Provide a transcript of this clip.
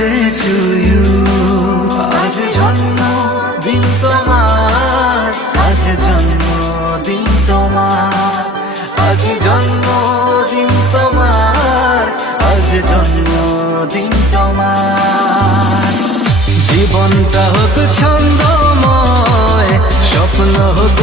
birthday to you. আজ জন্মদিন তোমার, আজ জন্মদিন তোমার, আজ জন্মদিন তোমার, আজ জন্মদিন তোমার। জীবনটা হোক ছন্দময়, স্বপ্ন হোক